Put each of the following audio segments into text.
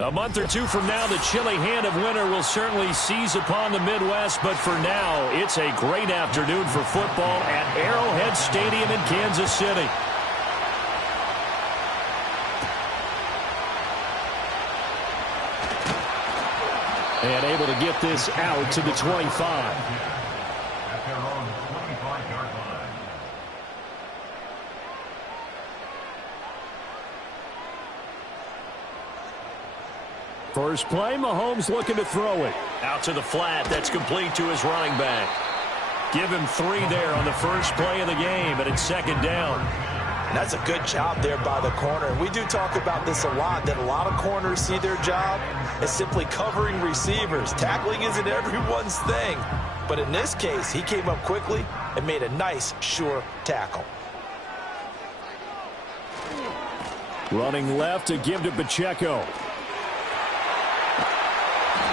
A month or two from now, the chilly hand of winter will certainly seize upon the Midwest, but for now, it's a great afternoon for football at Arrowhead Stadium in Kansas City. And able to get this out to the 25. First play, Mahomes looking to throw it. Out to the flat, that's complete to his running back. Give him 3 there on the first play of the game, and it's second down. And that's a good job there by the corner. We do talk about this a lot, that a lot of corners see their job as simply covering receivers. Tackling isn't everyone's thing. But in this case, he came up quickly and made a nice, sure tackle. Running left to give to Pacheco.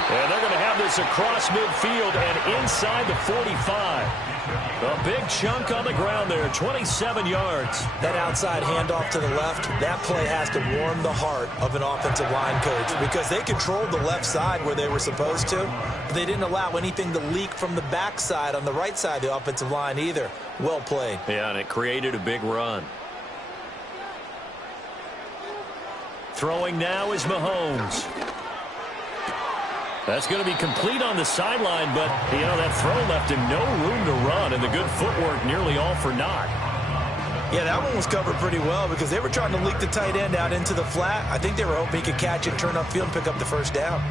And they're going to have this across midfield and inside the 45. A big chunk on the ground there, 27 yards. That outside handoff to the left, that play has to warm the heart of an offensive line coach because they controlled the left side where they were supposed to, but they didn't allow anything to leak from the backside on the right side of the offensive line either. Well played. Yeah, and it created a big run. Throwing now is Mahomes. That's going to be complete on the sideline, but, you know, that throw left him no room to run, and the good footwork nearly all for naught. Yeah, that one was covered pretty well because they were trying to leak the tight end out into the flat. I think they were hoping he could catch it, turn upfield, and pick up the first down.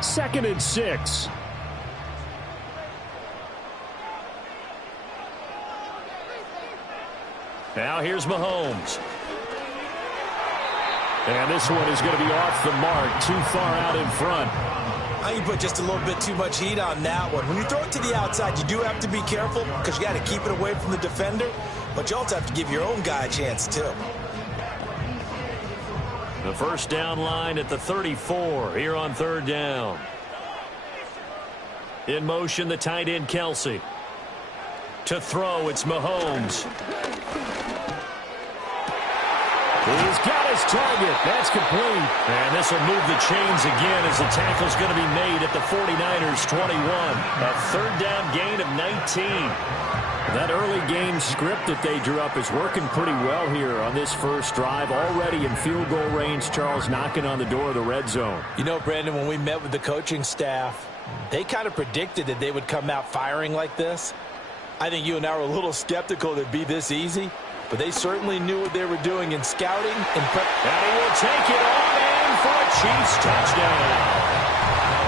2nd and 6. Now here's Mahomes. And this one is going to be off the mark, too far out in front. I think you put just a little bit too much heat on that one. When you throw it to the outside, you do have to be careful because you got to keep it away from the defender, but you also have to give your own guy a chance too. The first down line at the 34 here on 3rd down. In motion, the tight end Kelsey. To throw, it's Mahomes. He's got his target. That's complete. And this will move the chains again as the tackle's going to be made at the 49ers 21. A 3rd down gain of 19. That early game script that they drew up is working pretty well here on this first drive. Already in field goal range, Charles knocking on the door of the red zone. You know, Brandon, when we met with the coaching staff, they kind of predicted that they would come out firing like this. I think you and I were a little skeptical that it'd be this easy. But they certainly knew what they were doing in scouting. And he will take it on in for a Chiefs touchdown.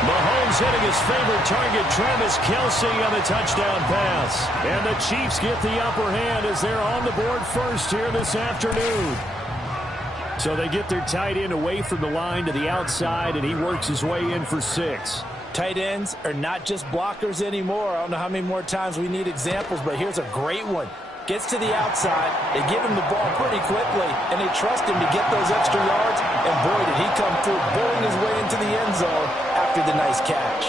Mahomes hitting his favorite target, Travis Kelce, on the touchdown pass. And the Chiefs get the upper hand as they're on the board first here this afternoon. So they get their tight end away from the line to the outside, and he works his way in for 6. Tight ends are not just blockers anymore. I don't know how many more times we need examples, but here's a great one. Gets to the outside, they give him the ball pretty quickly, and they trust him to get those extra yards, and boy, did he come through, bowling his way into the end zone after the nice catch.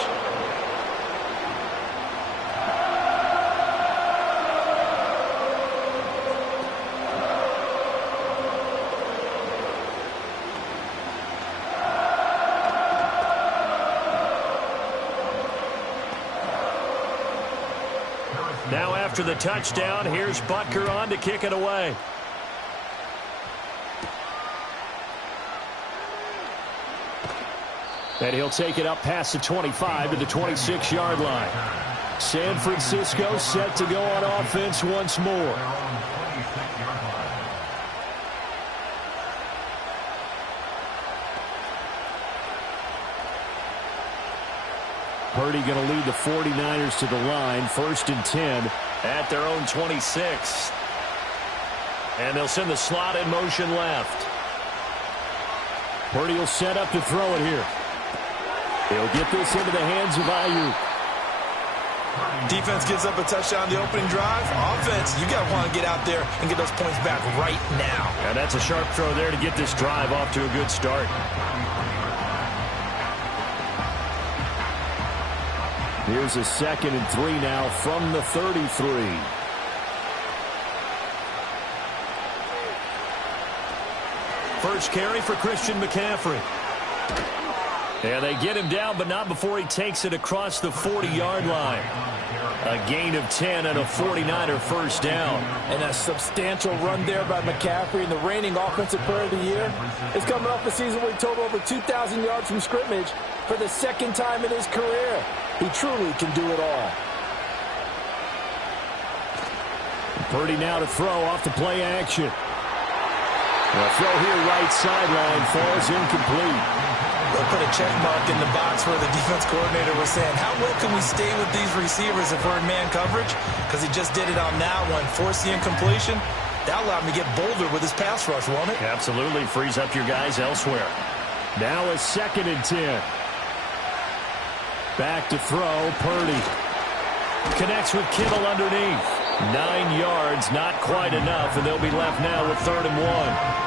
Now after the touchdown, here's Butker on to kick it away. And he'll take it up past the 25 to the 26-yard line. San Francisco set to go on offense once more. Purdy going to lead the 49ers to the line, 1st and 10 at their own 26. And they'll send the slot in motion left. Purdy will set up to throw it here. He'll get this into the hands of Ayuk. Defense gives up a touchdown the opening drive. Offense, you got to want to get out there and get those points back right now. And that's a sharp throw there to get this drive off to a good start. Here's a 2nd and 3 now from the 33. first carry for Christian McCaffrey. And they get him down, but not before he takes it across the 40-yard line. A gain of 10 and a 49er first down. And a substantial run there by McCaffrey, and the reigning offensive player of the year is coming off a season where he totaled over 2,000 yards from scrimmage for the second time in his career. He truly can do it all. Purdy now to throw off the play action. The throw here right sideline falls incomplete. They'll put a check mark in the box where the defense coordinator was saying, how well can we stay with these receivers if we're in man coverage? Because he just did it on that one. Force the incompletion. That allowed him to get bolder with his pass rush, won't it? Absolutely. Frees up your guys elsewhere. Now a 2nd and 10. Back to throw. Purdy connects with Kittle underneath. 9 yards, not quite enough, and they'll be left now with 3rd and 1.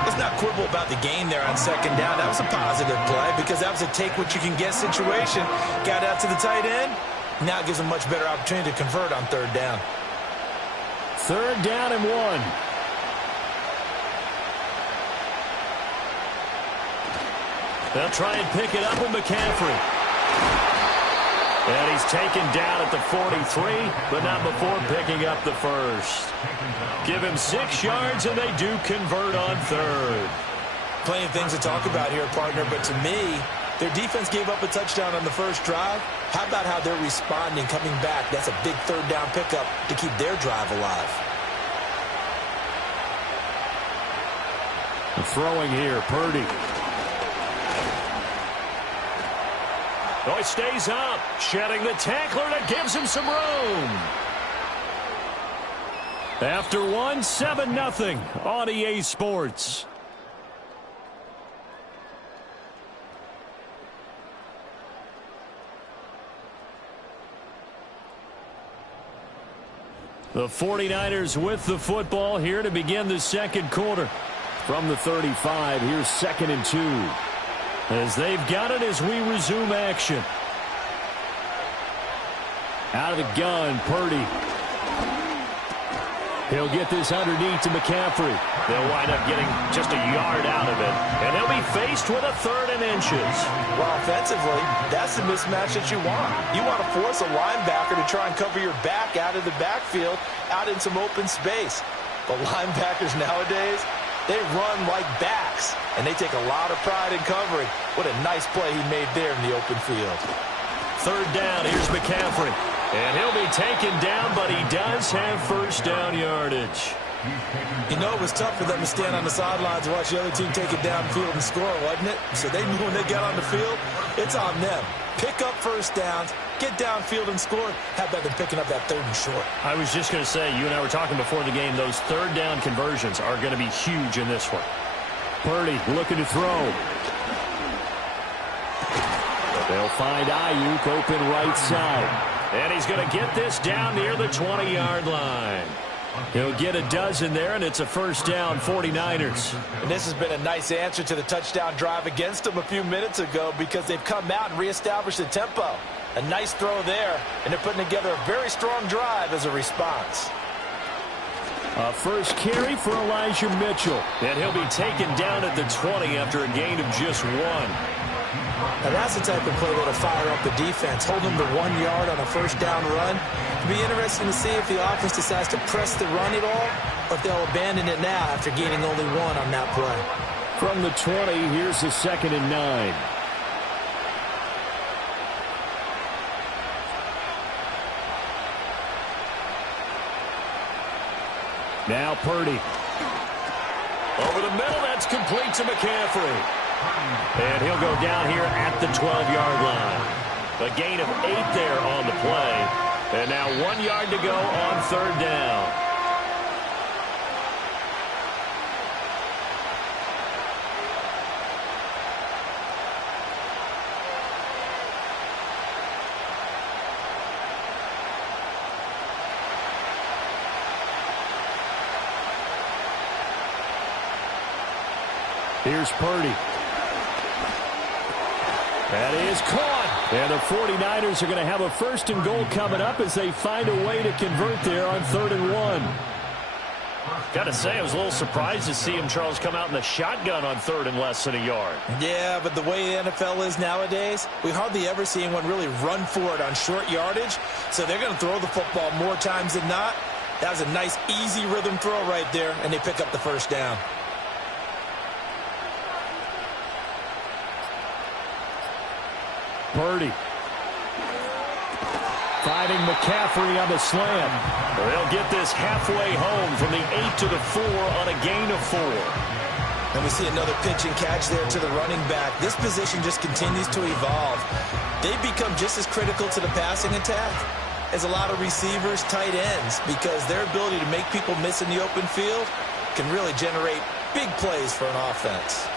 Let's not quibble about the gain there on 2nd down. That was a positive play because that was a take-what-you-can-get situation. Got out to the tight end. Now it gives them much better opportunity to convert on 3rd down. 3rd down and 1. They'll try and pick it up with McCaffrey. And he's taken down at the 43, but not before picking up the first. Give him 6 yards, and they do convert on 3rd. Plenty of things to talk about here, partner, but to me, their defense gave up a touchdown on the first drive. How about how they're responding, coming back? That's a big 3rd down pickup to keep their drive alive. Throwing here, Purdy. Oh, he stays up, shedding the tackler that gives him some room. After 7-0 on EA Sports. The 49ers with the football here to begin the 2nd quarter. From the 35, here's 2nd and 2. As they've got it as we resume action. Out of the gun, Purdy. He'll get this underneath to McCaffrey. They'll wind up getting just a yard out of it. And they'll be faced with a 3rd and inches. Well, offensively, that's the mismatch that you want. You want to force a linebacker to try and cover your back out of the backfield, out in some open space. But linebackers nowadays, they run like backs, and they take a lot of pride in covering. What a nice play he made there in the open field. 3rd down, here's McCaffrey. And he'll be taken down, but he does have first down yardage. You know, it was tough for them to stand on the sidelines and watch the other team take it downfield and score, wasn't it? So they knew when they got on the field, it's on them. Pick up first downs, get downfield and score. How about them picking up that 3rd and short? I was just going to say, you and I were talking before the game, those 3rd down conversions are going to be huge in this one. Purdy looking to throw. They'll find Ayuk open right side. And he's going to get this down near the 20-yard line. He'll get a dozen there, and it's a first down, 49ers. And this has been a nice answer to the touchdown drive against them a few minutes ago because they've come out and reestablished the tempo. A nice throw there, and they're putting together a very strong drive as a response. A first carry for Elijah Mitchell. And he'll be taken down at the 20 after a gain of just 1. Now that's the type of play that'll fire up the defense. Hold them to 1 yard on a first down run. It'll be interesting to see if the offense decides to press the run at all or if they'll abandon it now after gaining only 1 on that play. From the 20, here's the 2nd and 9. Now Purdy. Over the middle, that's complete to McCaffrey. And he'll go down here at the 12-yard line. A gain of 8 there on the play. And now 1 yard to go on 3rd down. Here's Purdy. That is caught. And the 49ers are going to have a 1st and goal coming up as they find a way to convert there on 3rd and 1. Got to say, I was a little surprised to see him, Charles, come out in the shotgun on 3rd and less than a yard. Yeah, but the way the NFL is nowadays, we hardly ever see anyone really run for it on short yardage. So they're going to throw the football more times than not. That was a nice, easy rhythm throw right there, and they pick up the first down. Purdy. Finding McCaffrey on the slant. They'll get this halfway home from the 8 to the 4 on a gain of 4. And we see another pitch and catch there to the running back. This position just continues to evolve. They've become just as critical to the passing attack as a lot of receivers, tight ends, because their ability to make people miss in the open field can really generate big plays for an offense.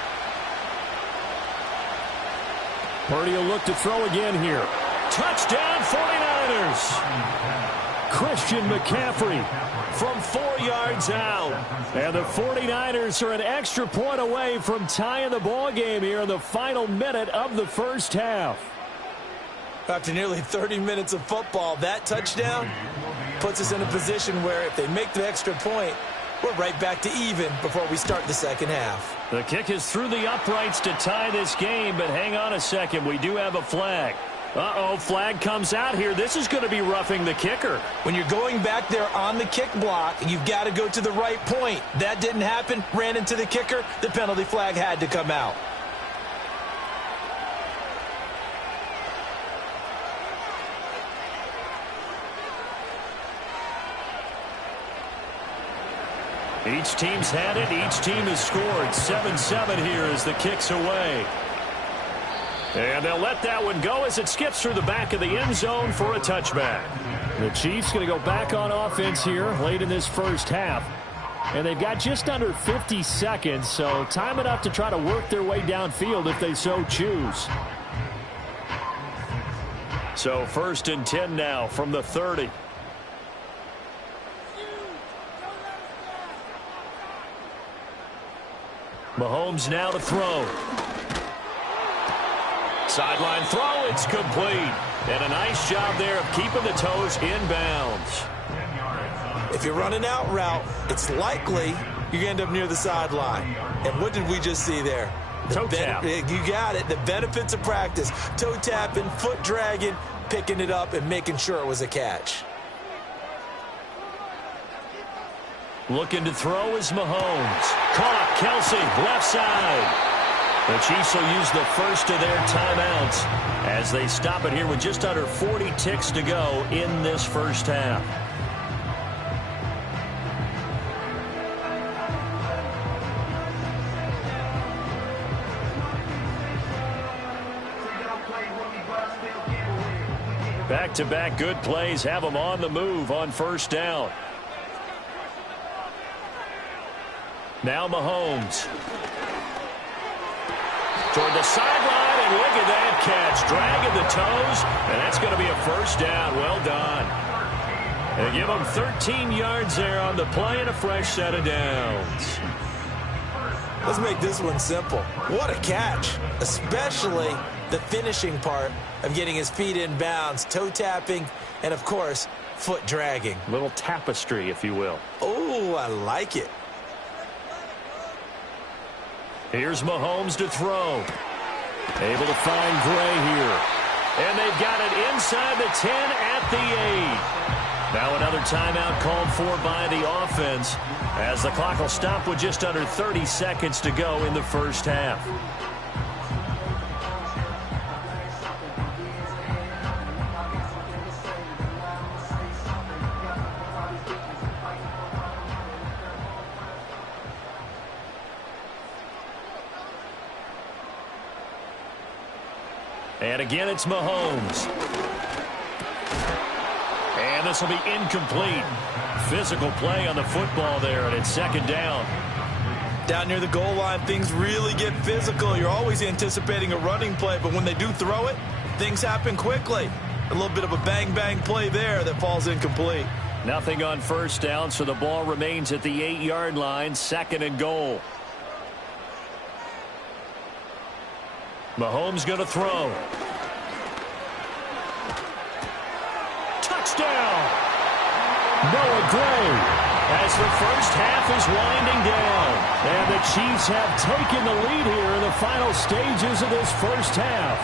Purdy will look to throw again here. Touchdown 49ers. Christian McCaffrey from 4 yards out. And the 49ers are an extra point away from tying the ball game here in the final minute of the first half. After nearly 30 minutes of football, that touchdown puts us in a position where if they make the extra point, we're right back to even before we start the second half. The kick is through the uprights to tie this game, but hang on a second. We do have a flag. Uh-oh, flag comes out here. This is going to be roughing the kicker. When you're going back there on the kick block, you've got to go to the right point. That didn't happen. Ran into the kicker. The penalty flag had to come out. Each team's had it. Each team has scored. 7-7 here as the kick's away. And they'll let that one go as it skips through the back of the end zone for a touchback. The Chiefs going to go back on offense here late in this first half. And they've got just under 50 seconds, so time enough to try to work their way downfield if they so choose. So 1st and 10 now from the 30. Mahomes now to throw. Sideline throw, it's complete. And a nice job there of keeping the toes inbounds. If you're running out route, it's likely you're going to end up near the sideline. And what did we just see there? Toe tap. You got it. The benefits of practice. Toe tapping, foot dragging, picking it up, and making sure it was a catch. Looking to throw is Mahomes. Caught, Kelsey, left side. The Chiefs will use the first of their timeouts as they stop it here with just under 40 ticks to go in this first half. Back-to-back good plays have them on the move on first down. Now Mahomes. Toward the sideline, and look at that catch. Dragging the toes, and that's going to be a first down. Well done. And give them 13 yards there on the play and a fresh set of downs. Let's make this one simple. What a catch, especially the finishing part of getting his feet in bounds, toe tapping, and, of course, foot dragging. Little tapestry, if you will. Oh, I like it. Here's Mahomes to throw. Able to find Gray here. And they've got it inside the 10 at the 8. Now another timeout called for by the offense as the clock will stop with just under 30 seconds to go in the first half. And again, it's Mahomes. And this will be incomplete. Physical play on the football there, and it's second down. Down near the goal line, things really get physical. You're always anticipating a running play, but when they do throw it, things happen quickly. A little bit of a bang-bang play there that falls incomplete. Nothing on first down, so the ball remains at the 8-yard line, 2nd and goal. Mahomes going to throw. Touchdown! Noah Gray, as the first half is winding down. And the Chiefs have taken the lead here in the final stages of this first half.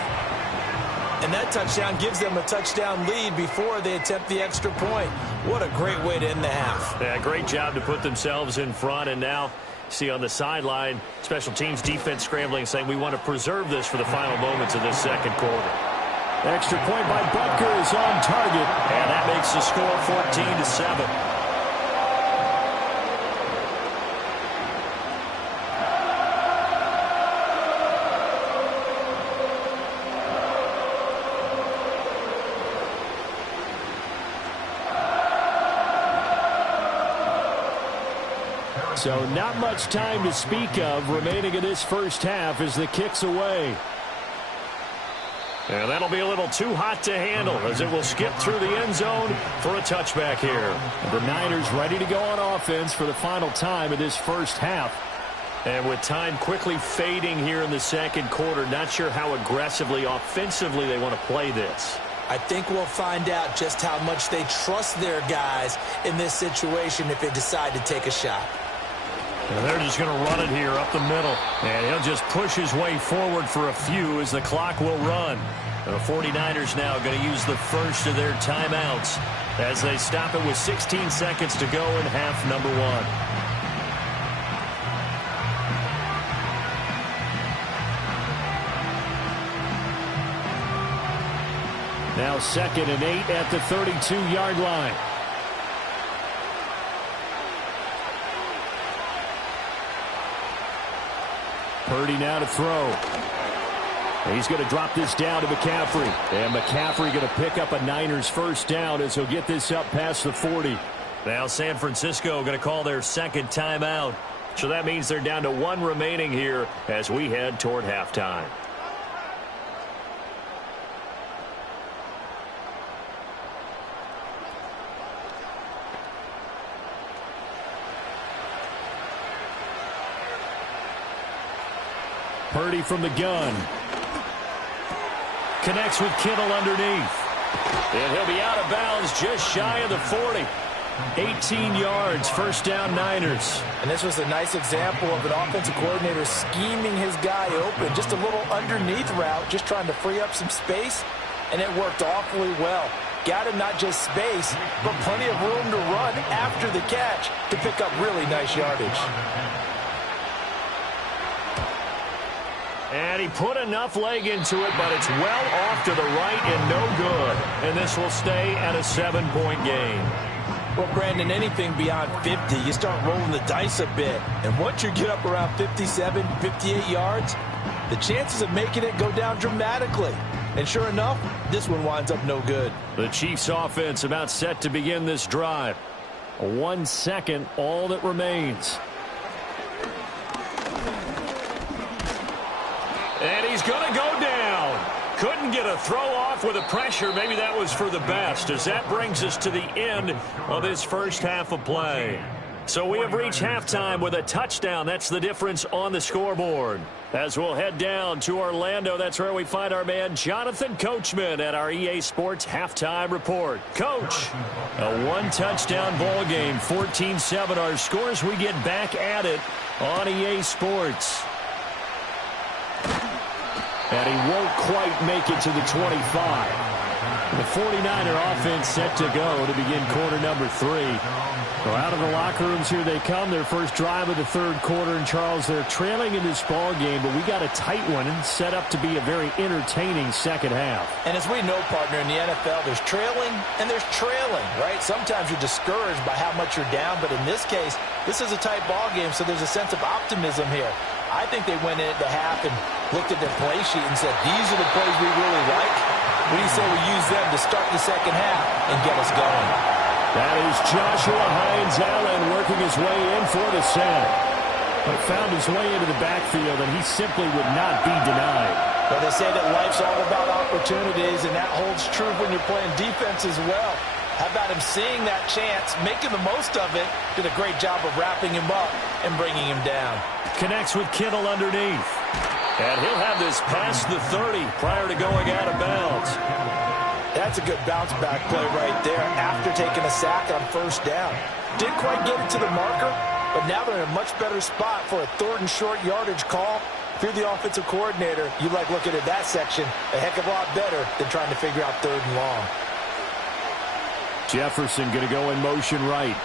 And that touchdown gives them a touchdown lead before they attempt the extra point. What a great way to end the half. Yeah, great job to put themselves in front. And now, see on the sideline, special teams defense scrambling, saying we want to preserve this for the final moments of this second quarter. Extra point by Butker is on target. And that makes the score 14-7. So not much time to speak of remaining in this first half as the kick's away. And that'll be a little too hot to handle as it will skip through the end zone for a touchback here. The Niners ready to go on offense for the final time of this first half. And with time quickly fading here in the second quarter, not sure how aggressively, offensively they want to play this. I think we'll find out just how much they trust their guys in this situation if they decide to take a shot. And they're just going to run it here up the middle. And he'll just push his way forward for a few as the clock will run. The 49ers now going to use the first of their timeouts as they stop it with 16 seconds to go in half number one. Now 2nd and 8 at the 32-yard line. Purdy now to throw. He's going to drop this down to McCaffrey. And McCaffrey going to pick up a Niners first down as he'll get this up past the 40. Now San Francisco going to call their second timeout. So that means they're down to one remaining here as we head toward halftime. Purdy from the gun. Connects with Kittle underneath. And he'll be out of bounds just shy of the 40. 18 yards, first down Niners. And this was a nice example of an offensive coordinator scheming his guy open. Just a little underneath route, just trying to free up some space. And it worked awfully well. Got him not just space, but plenty of room to run after the catch to pick up really nice yardage. And he put enough leg into it, but it's well off to the right and no good. And this will stay at a 7-point game. Well, Brandon, anything beyond 50, you start rolling the dice a bit. And once you get up around 57, 58 yards, the chances of making it go down dramatically. And sure enough, this one winds up no good. The Chiefs offense about set to begin this drive. 1 second, all that remains. And he's going to go down. Couldn't get a throw off with the pressure. Maybe that was for the best, as that brings us to the end of this first half of play. So we have reached halftime with a touchdown. That's the difference on the scoreboard. As we'll head down to Orlando, that's where we find our man Jonathan Coachman at our EA Sports Halftime Report. Coach, a one-touchdown ball game, 14-7 our scores. We get back at it on EA Sports. And he won't quite make it to the 25. The 49er offense set to go to begin quarter number 3. So out of the locker rooms here they come. Their first drive of the third quarter. And, Charles, they're trailing in this ball game, but we got a tight one and set up to be a very entertaining second half. And as we know, partner, in the NFL, there's trailing and there's trailing, right? Sometimes you're discouraged by how much you're down, but in this case, this is a tight ball game, so there's a sense of optimism here. I think they went into half and looked at their play sheet and said, these are the plays we really like. What do you say we use them to start the second half and get us going? That is Joshua Hines-Allen working his way in for the sack. But found his way into the backfield, and he simply would not be denied. Well, they say that life's all about opportunities, and that holds true when you're playing defense as well. How about him seeing that chance, making the most of it, did a great job of wrapping him up and bringing him down. Connects with Kittle underneath. And he'll have this past the 30 prior to going out of bounds. That's a good bounce-back play right there after taking a sack on first down. Didn't quite get it to the marker, but now they're in a much better spot for a 3rd and short yardage call. If you're the offensive coordinator, you like looking at that section a heck of a lot better than trying to figure out 3rd and long. Jefferson going to go in motion right.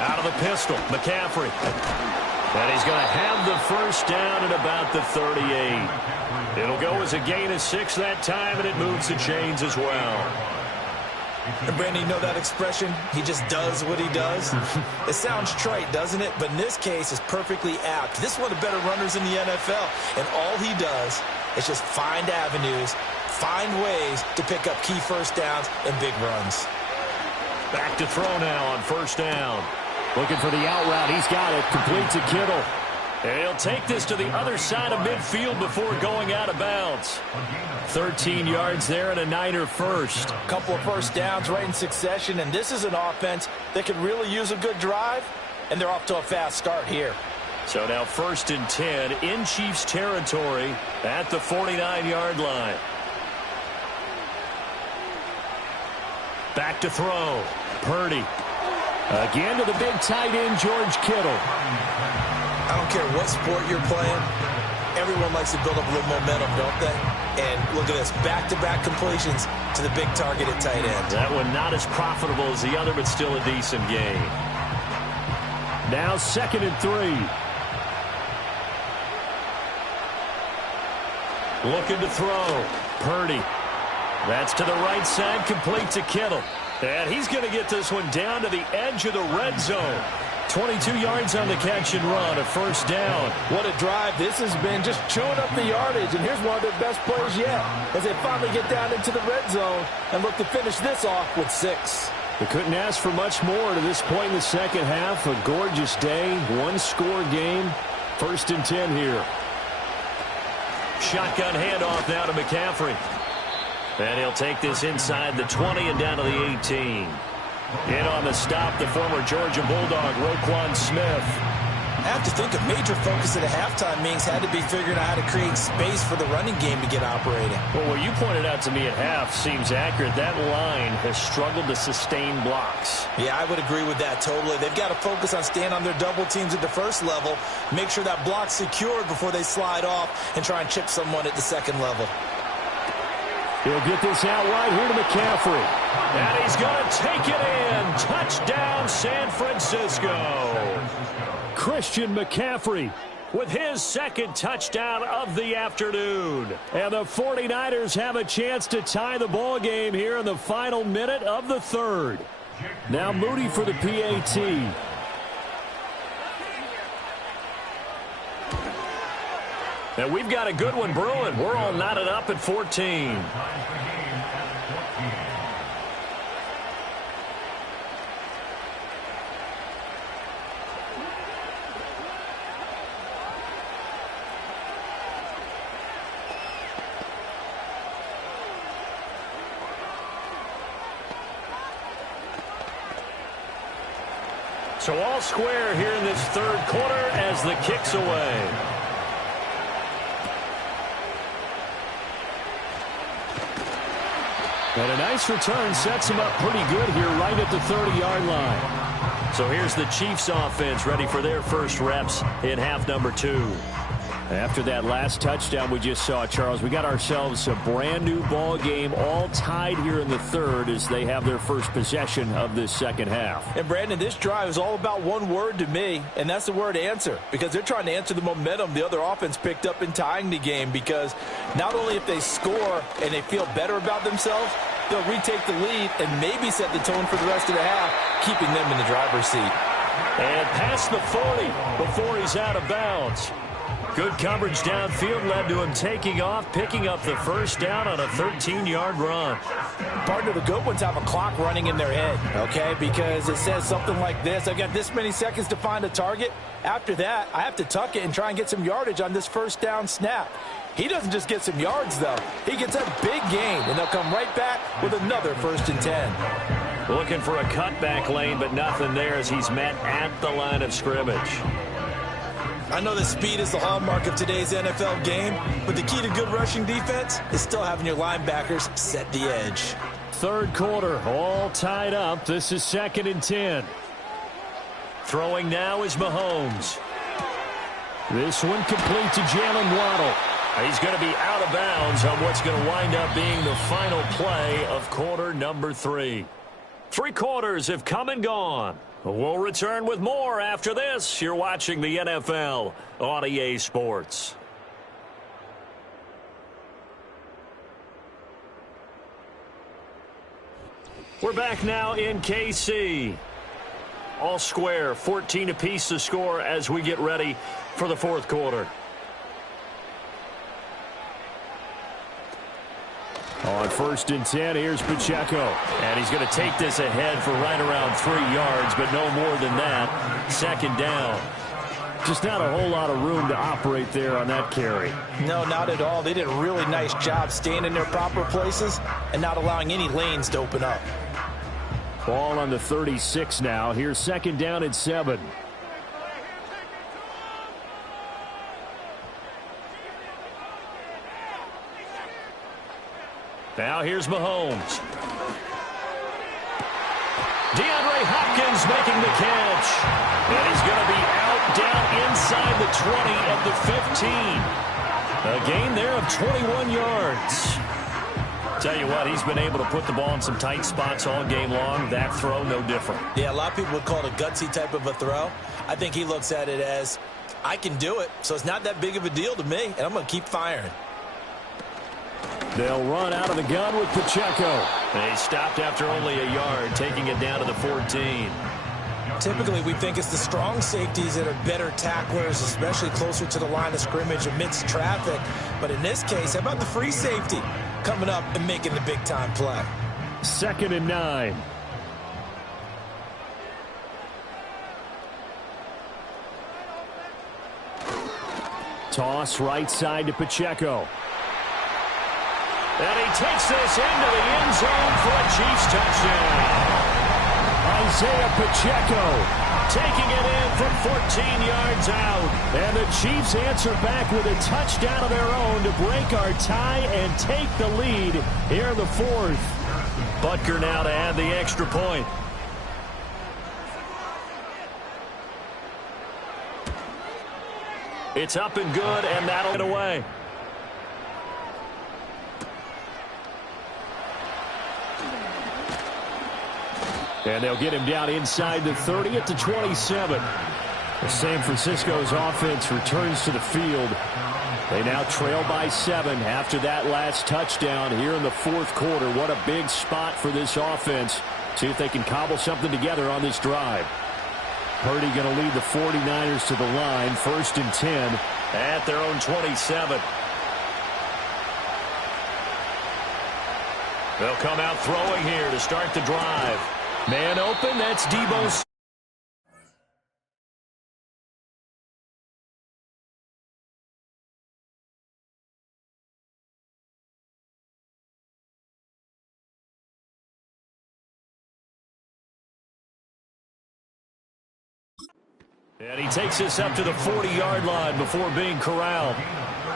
Out of the pistol, McCaffrey. And he's going to have the first down at about the 38. It'll go as a gain of 6 that time, and it moves the chains as well. And Brandon, you know that expression? He just does what he does? It sounds trite, doesn't it? But in this case, it's perfectly apt. This is one of the better runners in the NFL. And all he does is just find avenues, find ways to pick up key first downs and big runs. Back to throw now on first down. Looking for the out route. He's got it. Complete to Kittle. And he'll take this to the other side of midfield before going out of bounds. 13 yards there and a Niner first. A couple of first downs right in succession, and this is an offense that could really use a good drive, and they're off to a fast start here. So now 1st and 10 in Chiefs territory at the 49-yard line. Back to throw. Purdy. Again to the big tight end, George Kittle. I don't care what sport you're playing. Everyone likes to build up a little momentum, don't they? And look at this, back-to-back completions to the big target at tight end. That one not as profitable as the other, but still a decent gain. Now 2nd and 3. Looking to throw. Purdy. That's to the right side, complete to Kittle. And he's going to get this one down to the edge of the red zone. 22 yards on the catch and run, a first down. What a drive this has been, just chewing up the yardage. And here's one of their best plays yet as they finally get down into the red zone and look to finish this off with 6. They couldn't ask for much more to this point in the second half. A gorgeous day, one-score game. 1st and 10 here. Shotgun handoff now to McCaffrey. And he'll take this inside the 20 and down to the 18. In on the stop, the former Georgia Bulldog, Roquan Smith. I have to think a major focus at a halftime meetings had to be figuring out how to create space for the running game to get operating. Well, what you pointed out to me at half seems accurate. That line has struggled to sustain blocks. Yeah, I would agree with that totally. They've got to focus on staying on their double teams at the first level, make sure that block's secured before they slide off and try and chip someone at the second level. He'll get this out right here to McCaffrey. And he's going to take it in. Touchdown, San Francisco. Christian McCaffrey with his 2nd touchdown of the afternoon. And the 49ers have a chance to tie the ball game here in the final minute of the 3rd. Now Moody for the PAT. And we've got a good one brewing. We're all knotted up at 14. So all square here in this 3rd quarter as the kick's away. And a nice return sets him up pretty good here right at the 30-yard line. So here's the Chiefs offense ready for their first reps in half number 2. After that last touchdown we just saw, Charles, we got ourselves a brand new ball game, all tied here in the 3rd as they have their first possession of this second half. And Brandon, this drive is all about one word to me, and that's the word answer, because they're trying to answer the momentum the other offense picked up in tying the game, because not only if they score and they feel better about themselves, they'll retake the lead and maybe set the tone for the rest of the half, keeping them in the driver's seat. And past the 40 before he's out of bounds. Good coverage downfield led to him taking off, picking up the first down on a 13-yard run. Partner, the good ones have a clock running in their head, okay? Because it says something like this: I've got this many seconds to find a target. After that, I have to tuck it and try and get some yardage on this first down snap. He doesn't just get some yards, though. He gets a big gain, and they'll come right back with another 1st and 10. Looking for a cutback lane, but nothing there as he's met at the line of scrimmage. I know that speed is the hallmark of today's NFL game, but the key to good rushing defense is still having your linebackers set the edge. Third quarter, all tied up. This is 2nd and 10. Throwing now is Mahomes. This one complete to Jalen Waddle. He's going to be out of bounds on what's going to wind up being the final play of quarter number 3. 3 quarters have come and gone. We'll return with more after this. You're watching the NFL on EA Sports. We're back now in KC. All square, 14 apiece to score as we get ready for the 4th quarter. On 1st and 10, here's Pacheco. And he's going to take this ahead for right around 3 yards, but no more than that. 2nd down. Just not a whole lot of room to operate there on that carry. No, not at all. They did a really nice job staying in their proper places and not allowing any lanes to open up. Ball on the 36 now. Here's 2nd down and 7. Now here's Mahomes. DeAndre Hopkins making the catch. And he's going to be out down inside the 20 of the 15. A gain there of 21 yards. Tell you what, he's been able to put the ball in some tight spots all game long. That throw, no different. Yeah, a lot of people would call it a gutsy type of a throw. I think he looks at it as, I can do it, so it's not that big of a deal to me, and I'm going to keep firing. They'll run out of the gun with Pacheco. They stopped after only a yard, taking it down to the 14. Typically, we think it's the strong safeties that are better tacklers, especially closer to the line of scrimmage amidst traffic. But in this case, how about the free safety coming up and making the big-time play? 2nd and 9. Toss right side to Pacheco. And he takes this into the end zone for a Chiefs touchdown. Isaiah Pacheco taking it in from 14 yards out. And the Chiefs answer back with a touchdown of their own to break our tie and take the lead here in the 4th. Butker now to add the extra point. It's up and good, and that'll get away. And they'll get him down inside the 30 at the 27. San Francisco's offense returns to the field. They now trail by 7 after that last touchdown here in the 4th quarter. What a big spot for this offense. See if they can cobble something together on this drive. Purdy going to lead the 49ers to the line. 1st and 10 at their own 27. They'll come out throwing here to start the drive. Man open, that's Deebo. And he takes this up to the 40-yard line before being corralled.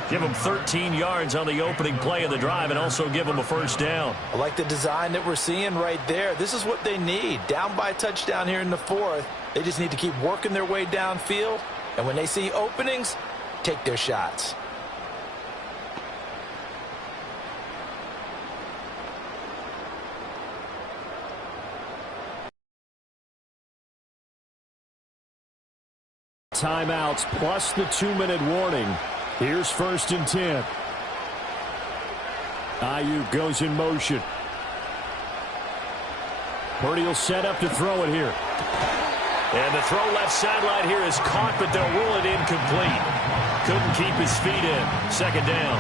Give him 13 yards on the opening play of the drive and also give him a 1st down. I like the design that we're seeing right there. This is what they need. Down by a touchdown here in the 4th. They just need to keep working their way downfield. And when they see openings, take their shots. Timeouts plus the 2-minute warning. Here's 1st and 10. Ayuk goes in motion. Purdy will set up to throw it here. And the throw left sideline here is caught, but they'll rule it incomplete. Couldn't keep his feet in. 2nd down.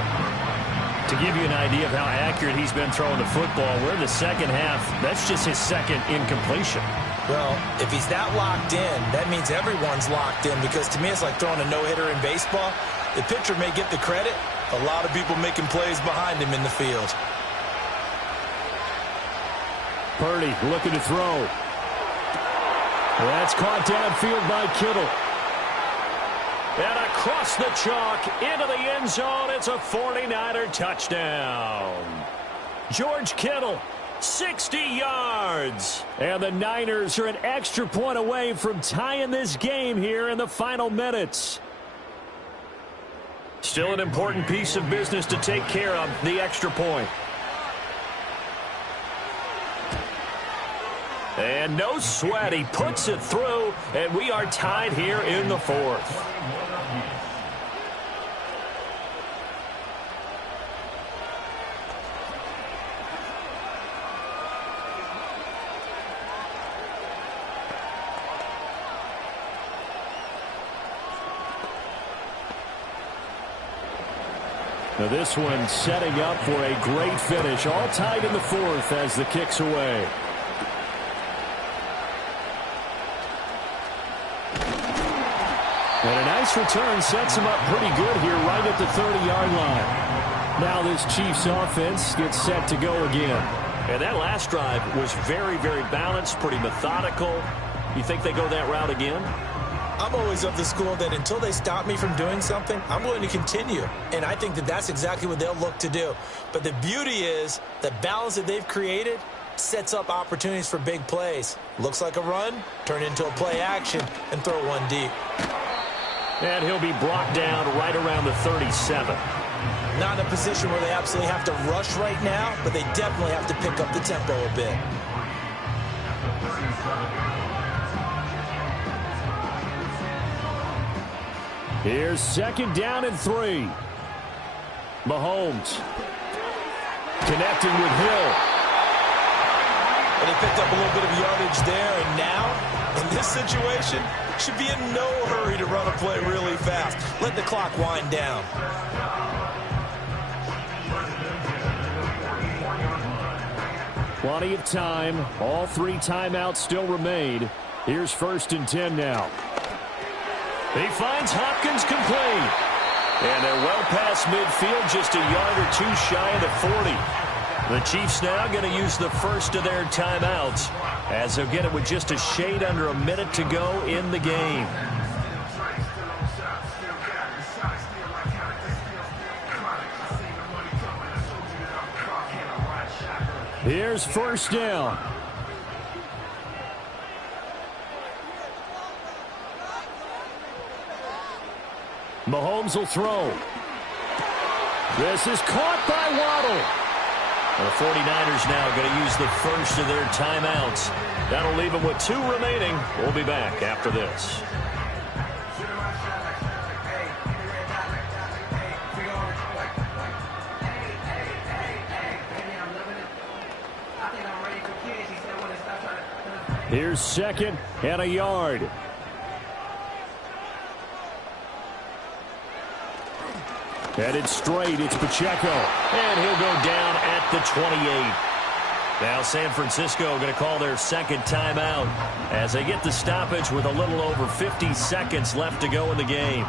To give you an idea of how accurate he's been throwing the football, we're in the 2nd half. That's just his 2nd incompletion. Well, if he's that locked in, that means everyone's locked in, because to me it's like throwing a no-hitter in baseball. The pitcher may get the credit. A lot of people making plays behind him in the field. Purdy looking to throw. That's caught downfield by Kittle. And across the chalk into the end zone, it's a 49er touchdown. George Kittle, 60 yards. And the Niners are an extra point away from tying this game here in the final minutes. Still an important piece of business to take care of, the extra point. And no sweat, he puts it through, and we are tied here in the fourth. Now this one setting up for a great finish, all tied in the fourth as the kick's away. And a nice return sets him up pretty good here right at the 30-yard line. Now this Chiefs offense gets set to go again. And that last drive was very, very balanced, pretty methodical. You think they go that route again? I'm always of the school that until they stop me from doing something, I'm going to continue. And I think that that's exactly what they'll look to do. But the beauty is the balance that they've created sets up opportunities for big plays. Looks like a run, turn into a play action, and throw one deep. And he'll be brought down right around the 37. Not in a position where they absolutely have to rush right now, but they definitely have to pick up the tempo a bit. Here's 2nd down and 3. Mahomes connecting with Hill. And he picked up a little bit of yardage there, and now, in this situation, should be in no hurry to run a play really fast. Let the clock wind down. Plenty of time. All 3 timeouts still remain. Here's 1st and 10 now. He finds Hopkins complete. And they're well past midfield, just a yard or 2 shy of the 40. The Chiefs now going to use the first of their timeouts as they'll get it with just a shade under a minute to go in the game. Here's 1st down. Mahomes will throw. This is caught by Waddle. And the 49ers now going to use the first of their timeouts. That'll leave them with 2 remaining. We'll be back after this. Here's 2nd and a yard. Headed straight, it's Pacheco. And he'll go down at the 28. Now San Francisco going to call their 2nd timeout as they get the stoppage with a little over 50 seconds left to go in the game.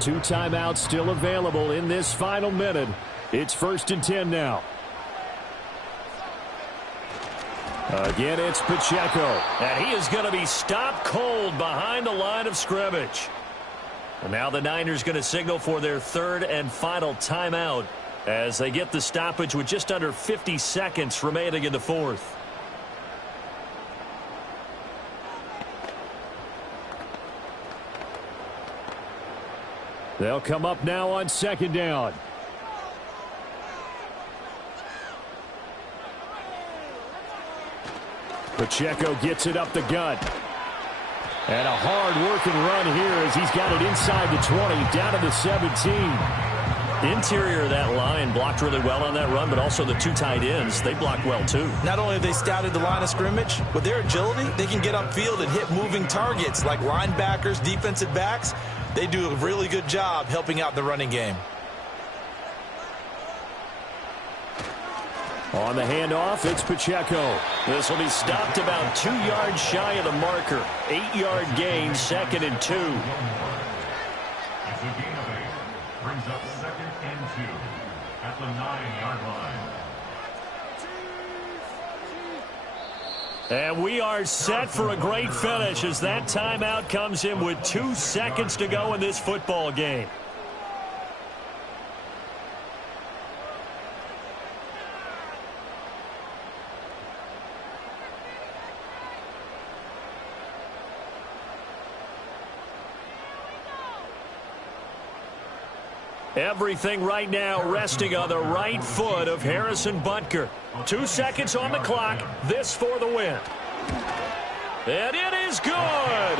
Two timeouts still available in this final minute. It's 1st and 10 now. Again, it's Pacheco. And he is going to be stopped cold behind the line of scrimmage. And now the Niners going to signal for their 3rd and final timeout as they get the stoppage with just under 50 seconds remaining in the 4th. They'll come up now on 2nd down. Pacheco gets it up the gut. And a hard-working run here as he's got it inside the 20, down to the 17. The interior of that line blocked really well on that run, but also the 2 tight ends, they blocked well too. Not only have they scouted the line of scrimmage, with their agility, they can get upfield and hit moving targets like linebackers, defensive backs. They do a really good job helping out the running game. On the handoff, it's Pacheco. This will be stopped about 2 yards shy of the marker. 8-yard gain, 2nd and 2. Brings up 2nd and 2 at the 9-yard line. And we are set for a great finish as that timeout comes in with 2 seconds to go in this football game. Everything right now resting on the right foot of Harrison Butker. 2 seconds on the clock. This for the win. And it is good.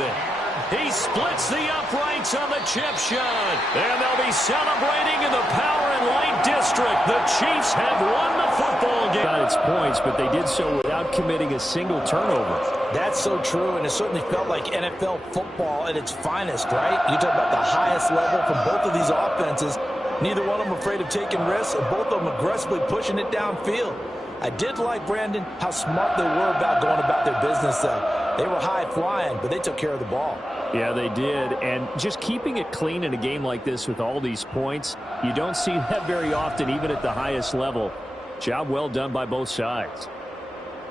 He splits the uprights on the chip shot. And they'll be celebrating in the Power and Light District. The Chiefs have won the football game. Got its points, but they did so without committing a single turnover. That's so true, and it certainly felt like NFL football at its finest, right? You talk about the highest level from both of these offenses. Neither one of them afraid of taking risks, and both of them aggressively pushing it downfield. I did like, Brandon, how smart they were about going about their business, though. They were high-flying, but they took care of the ball. Yeah, they did, and just keeping it clean in a game like this with all these points, you don't see that very often, even at the highest level. Job well done by both sides.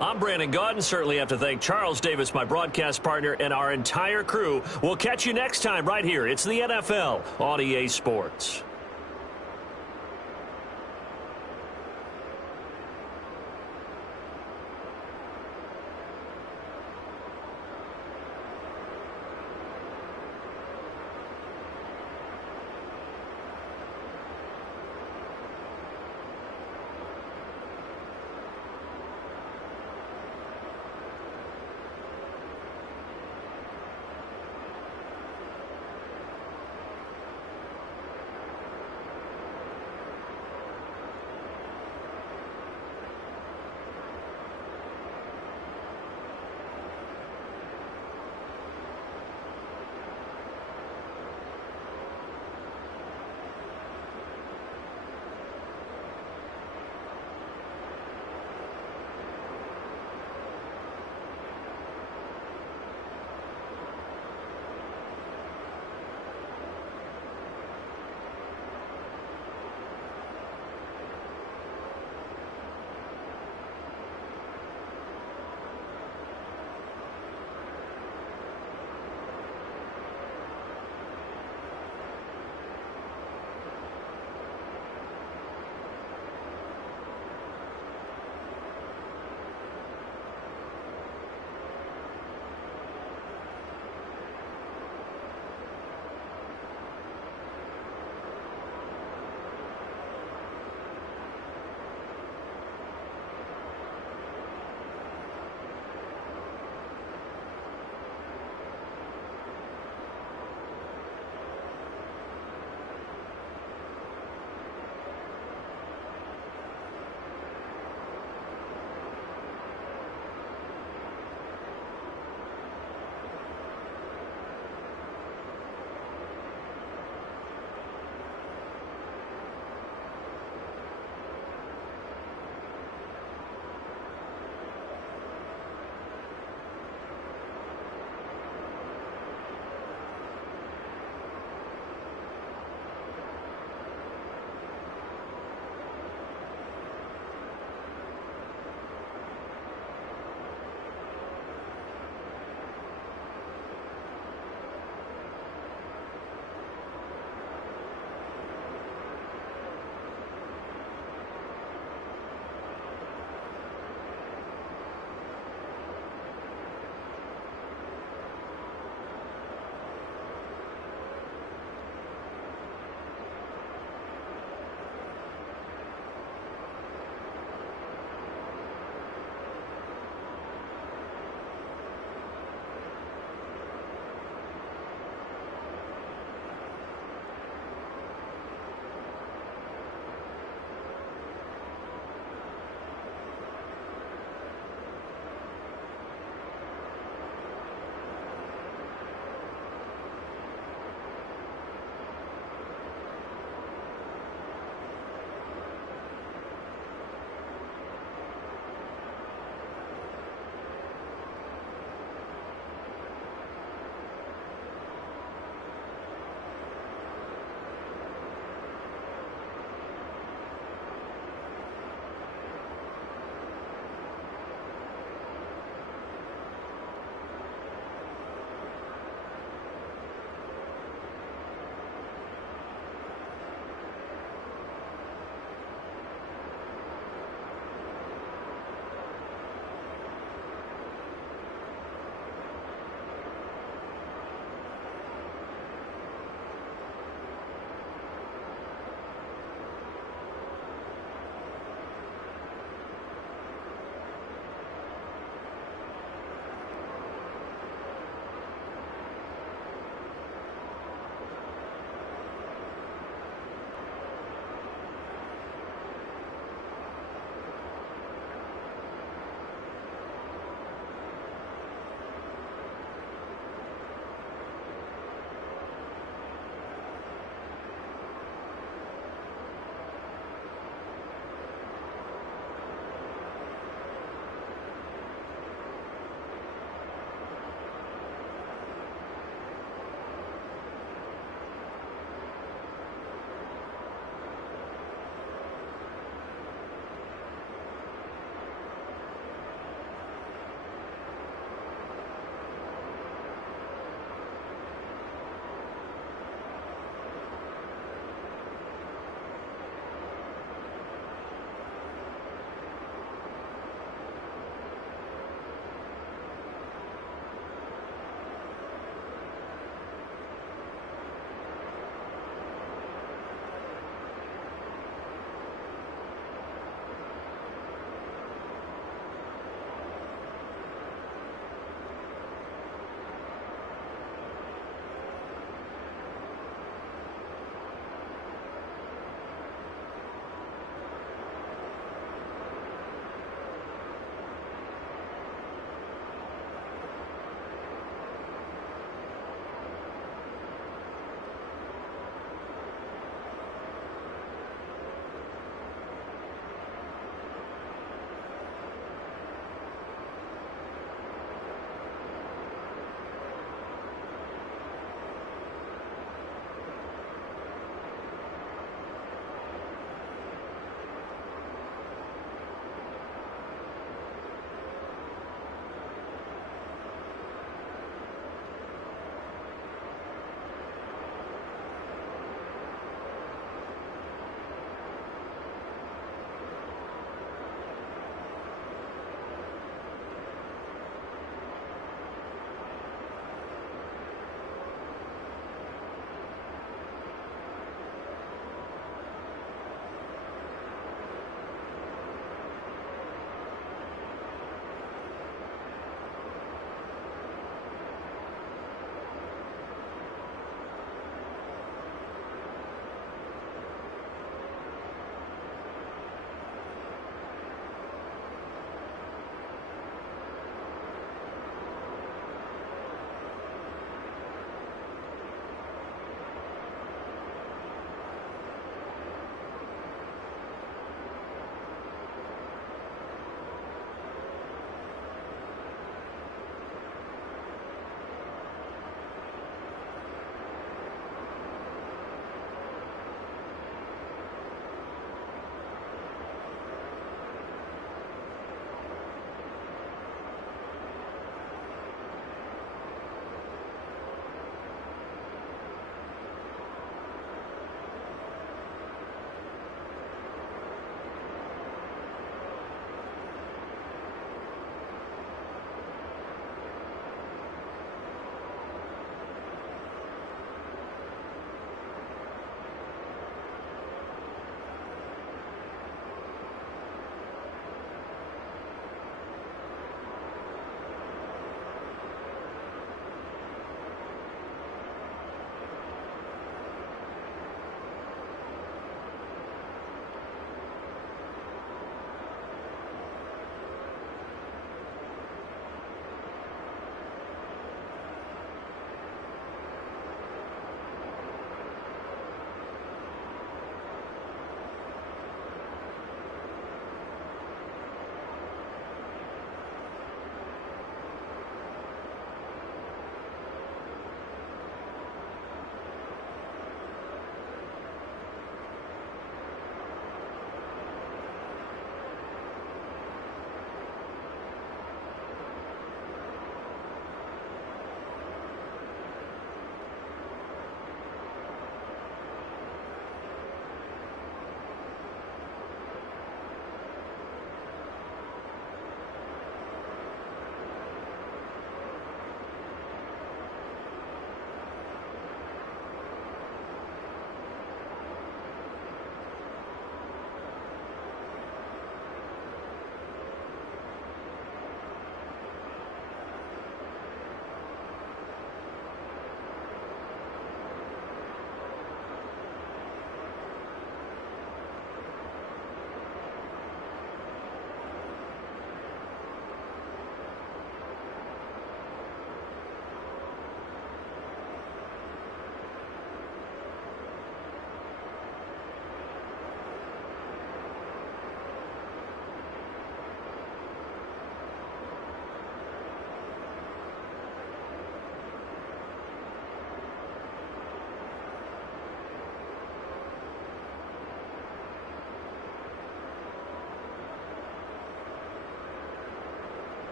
I'm Brandon Gaudin. Certainly have to thank Charles Davis, my broadcast partner, and our entire crew. We'll catch you next time right here. It's the NFL on EA Sports.